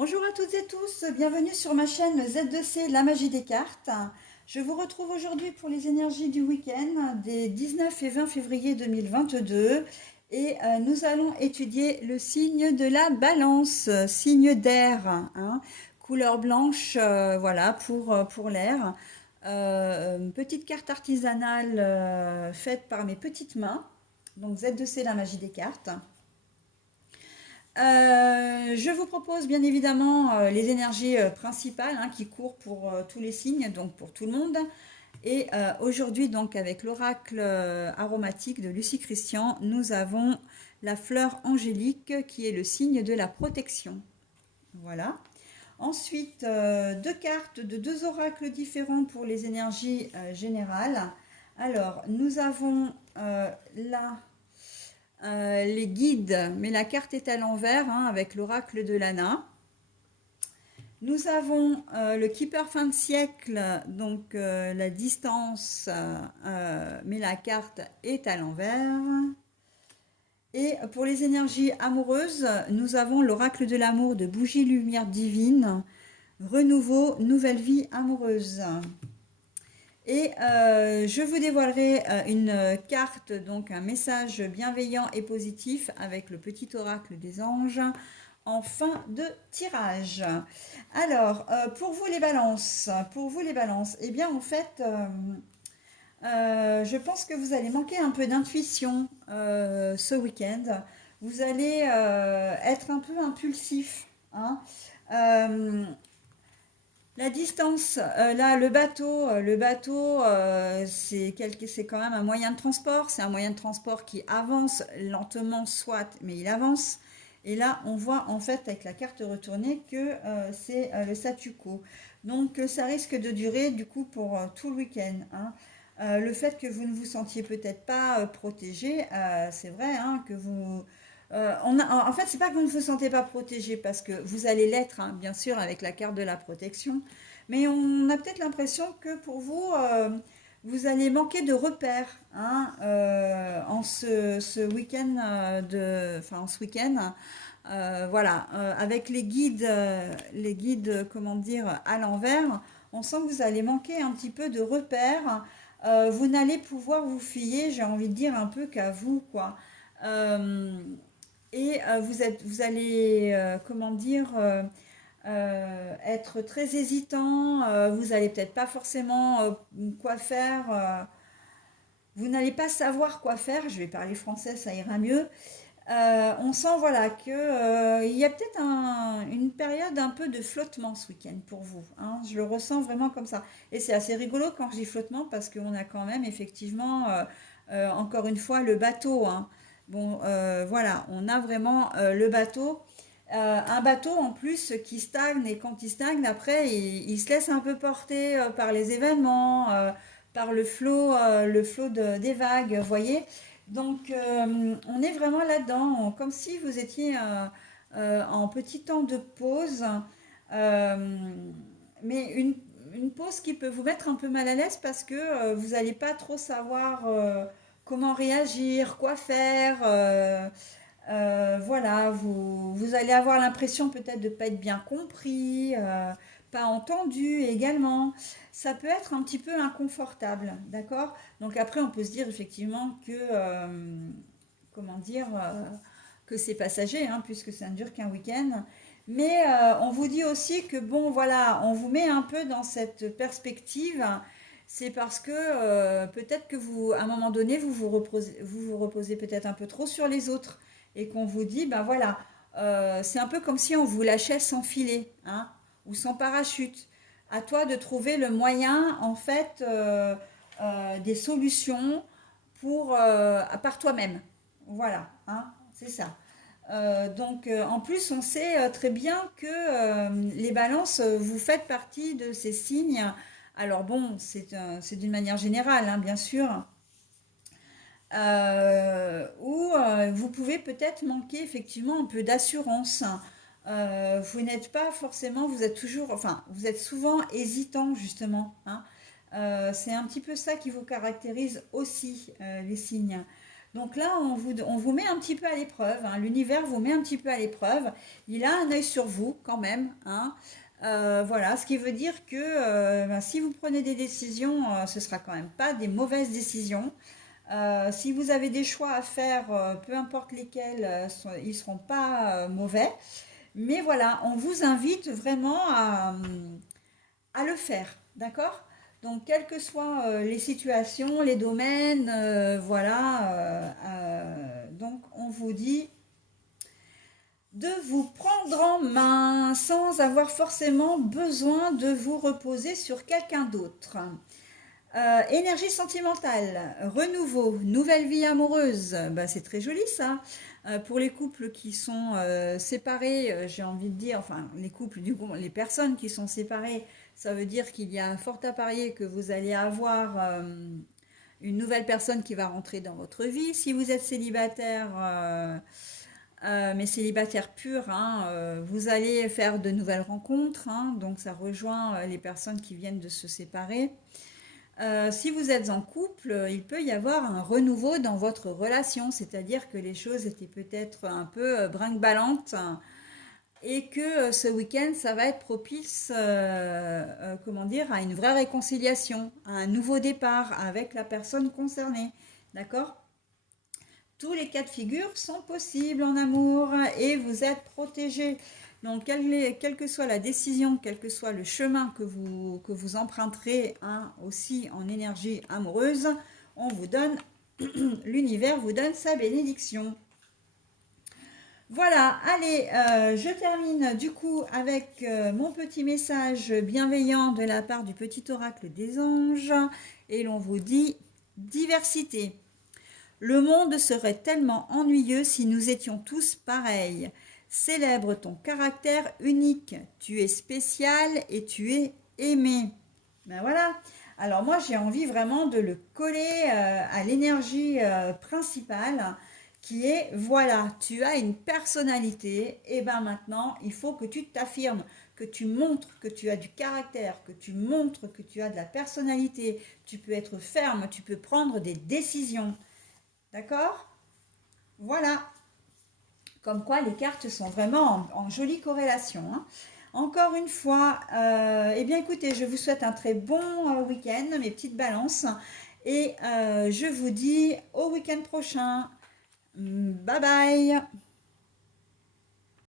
Bonjour à toutes et tous, bienvenue sur ma chaîne Z2C, la magie des cartes. Je vous retrouve aujourd'hui pour les énergies du week-end des 19 et 20 février 2022 et nous allons étudier le signe de la balance, signe d'air, hein, couleur blanche, voilà, pour l'air. Une petite carte artisanale faite par mes petites mains, donc Z2C, la magie des cartes. Je vous propose bien évidemment les énergies principales hein, qui courent pour tous les signes, donc pour tout le monde. Et aujourd'hui, donc avec l'oracle aromatique de Lucie Christian, nous avons la fleur angélique qui est le signe de la protection. Voilà. Ensuite, deux cartes de deux oracles différents pour les énergies générales. Alors, nous avons là les guides, mais la carte est à l'envers hein, avec l'oracle de Lana. Nous avons le Keeper fin de siècle, donc la distance, mais la carte est à l'envers. Et pour les énergies amoureuses, nous avons l'oracle de l'amour de Bougie Lumière Divine, renouveau, nouvelle vie amoureuse. Et je vous dévoilerai une carte, donc un message bienveillant et positif avec le petit oracle des anges en fin de tirage. Alors, pour vous les balances, eh bien en fait, je pense que vous allez manquer un peu d'intuition ce week-end. Vous allez être un peu impulsif. Hein. Euh, la distance, là, c'est quand même un moyen de transport. C'est un moyen de transport qui avance lentement, soit, mais il avance. Et là, on voit en fait avec la carte retournée que c'est le statu quo. Donc, ça risque de durer du coup pour tout le week-end. Hein. Le fait que vous ne vous sentiez peut-être pas protégé, c'est vrai hein, que vous, en fait, c'est pas que vous ne vous sentez pas protégé parce que vous allez l'être, hein, bien sûr, avec la carte de la protection, mais on a peut-être l'impression que pour vous, vous allez manquer de repères hein, en ce week-end enfin en ce week-end. Voilà, avec les guides, comment dire, à l'envers, on sent que vous allez manquer un petit peu de repères. Vous n'allez pouvoir vous fier, j'ai envie de dire, un peu qu'à vous, quoi. Euh, et vous allez, comment dire, être très hésitant. Vous n'allez peut-être pas forcément quoi faire. Vous n'allez pas savoir quoi faire. Je vais parler français, ça ira mieux. On sent voilà que il y a peut-être une période un peu de flottement ce week-end pour vous. Hein. Je le ressens vraiment comme ça. Et c'est assez rigolo quand je dis flottement parce qu'on a quand même effectivement encore une fois le bateau. Hein. Bon, voilà, on a vraiment le bateau. Un bateau en plus qui stagne et quand il stagne, après, il se laisse un peu porter par les événements, par le flot des vagues, vous voyez. Donc, on est vraiment là-dedans, comme si vous étiez en petit temps de pause, euh, mais une pause qui peut vous mettre un peu mal à l'aise parce que vous n'allez pas trop savoir comment réagir, quoi faire. Voilà, vous allez avoir l'impression peut-être de ne pas être bien compris, pas entendu également. Ça peut être un petit peu inconfortable, d'accord? Donc après, on peut se dire effectivement que, comment dire, que c'est passager, hein, puisque ça ne dure qu'un week-end. Mais on vous dit aussi que, bon, voilà, on vous met un peu dans cette perspective. C'est parce que peut-être que vous, à un moment donné, vous vous reposez peut-être un peu trop sur les autres et qu'on vous dit, ben voilà, c'est un peu comme si on vous lâchait sans filet, hein, ou sans parachute. À toi de trouver le moyen, en fait, des solutions par toi-même. Voilà, hein, c'est ça. Donc, en plus, on sait très bien que les balances, vous faites partie de ces signes. Alors bon, c'est d'une manière générale, hein, bien sûr, où vous pouvez peut-être manquer effectivement un peu d'assurance. Vous n'êtes pas forcément, vous êtes toujours, enfin, vous êtes souvent hésitant justement. Hein. C'est un petit peu ça qui vous caractérise aussi, les signes. Donc là, on vous met un petit peu à l'épreuve, hein. L'univers vous met un petit peu à l'épreuve. Il a un œil sur vous quand même, hein. Voilà, ce qui veut dire que ben, si vous prenez des décisions, ce sera quand même pas des mauvaises décisions. Si vous avez des choix à faire, peu importe lesquels, ils seront pas mauvais. Mais voilà, on vous invite vraiment à le faire, d'accord? Donc, quelles que soient les situations, les domaines, voilà, donc on vous dit de vous prendre en main sans avoir forcément besoin de vous reposer sur quelqu'un d'autre. Énergie sentimentale, renouveau, nouvelle vie amoureuse, bah, c'est très joli ça. Pour les couples qui sont séparés, j'ai envie de dire, enfin les couples, du coup, les personnes qui sont séparées, ça veut dire qu'il y a fort à parier que vous allez avoir une nouvelle personne qui va rentrer dans votre vie. Si vous êtes célibataire, mais célibataire pur, hein, vous allez faire de nouvelles rencontres, hein, donc ça rejoint les personnes qui viennent de se séparer. Si vous êtes en couple, il peut y avoir un renouveau dans votre relation, c'est-à-dire que les choses étaient peut-être un peu brinque-ballantes, hein, et que ce week-end, ça va être propice, comment dire, à une vraie réconciliation, à un nouveau départ avec la personne concernée. D'accord? Tous les cas de figure sont possibles en amour et vous êtes protégé. Donc, quelle que soit la décision, quel que soit le chemin que vous emprunterez, hein, aussi en énergie amoureuse, on vous donne, l'univers vous donne sa bénédiction. Voilà, allez, je termine du coup avec mon petit message bienveillant de la part du petit oracle des anges et l'on vous dit diversité. Le monde serait tellement ennuyeux si nous étions tous pareils. Célèbre ton caractère unique. Tu es spécial et tu es aimé. Ben voilà. Alors moi j'ai envie vraiment de le coller à l'énergie principale qui est voilà, tu as une personnalité et ben maintenant il faut que tu t'affirmes, que tu montres que tu as du caractère, que tu montres que tu as de la personnalité. Tu peux être ferme, tu peux prendre des décisions. D'accord? Voilà. Comme quoi les cartes sont vraiment en jolie corrélation, hein. Encore une fois, eh bien écoutez, je vous souhaite un très bon week-end, mes petites balances. Et je vous dis au week-end prochain. Bye bye.